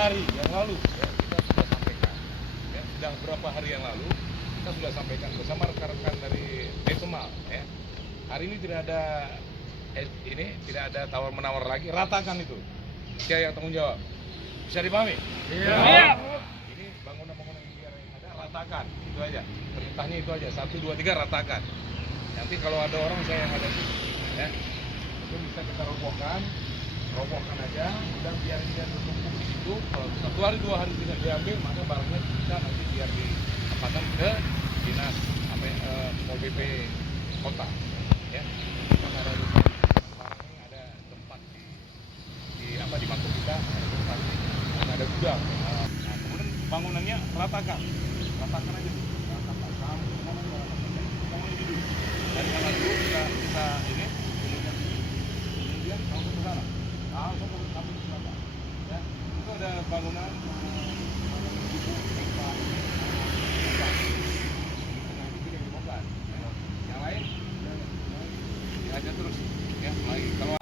Hari yang lalu ya, kita sudah sampaikan ya, sudah beberapa hari yang lalu kita sudah sampaikan bersama rekan-rekan dari Desemal ya. Hari ini tidak ada tidak ada tawar-menawar lagi, ratakan itu. Saya yang tanggung jawab. Bisa dipahami? Iya. Ini bangunan-bangunan yang ada ratakan, itu aja. Perintahnya itu aja, 1, 2, 3 ratakan. Nanti kalau ada orang saya yang ada di sini ya. Itu bisa kita robohkan aja, udah biar dia tertumpuk di situ. Kalau 1 hari 2 hari tidak diambil, maka barangnya bisa nanti biar dilimpahkan ke dinas Pol PP kota ya. Karena ada barangnya ada tempat di mangkuk kita, ada tempat ada gudang. Nah, kemudian bangunannya ratakan aja dulu, ratakan semuanya dulu. Dan kalau dulu kita ini kemudian langsung ke sana. Langsung sampai ke selatan ya. Itu ada bangunan itu tidak dibongkar. Yang lain dihajar terus ya. Kalau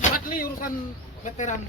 cepat nih urusan veteran.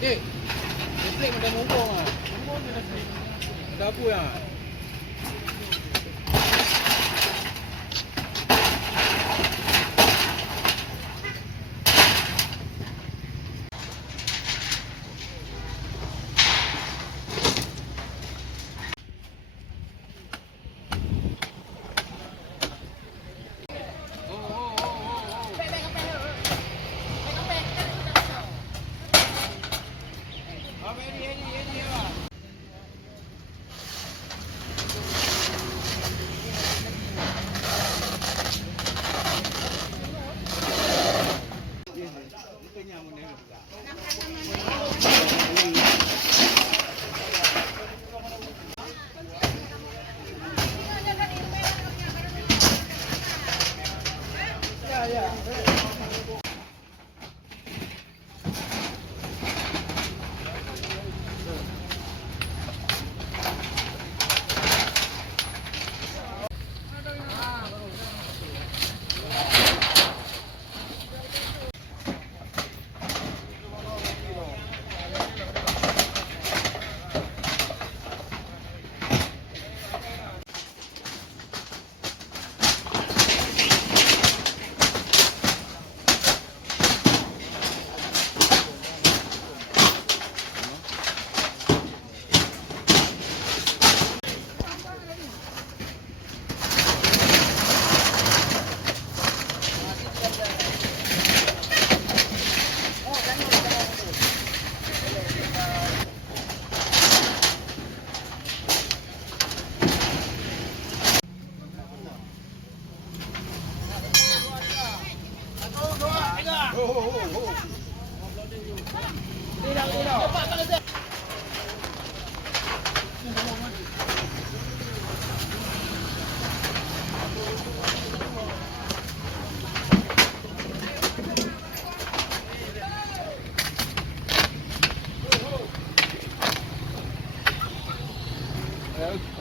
Dek, listrik macam mumpung ah. Mumpung ada listrik. Ada apa ya?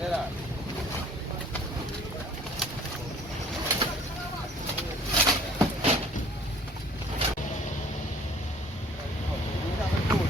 Era.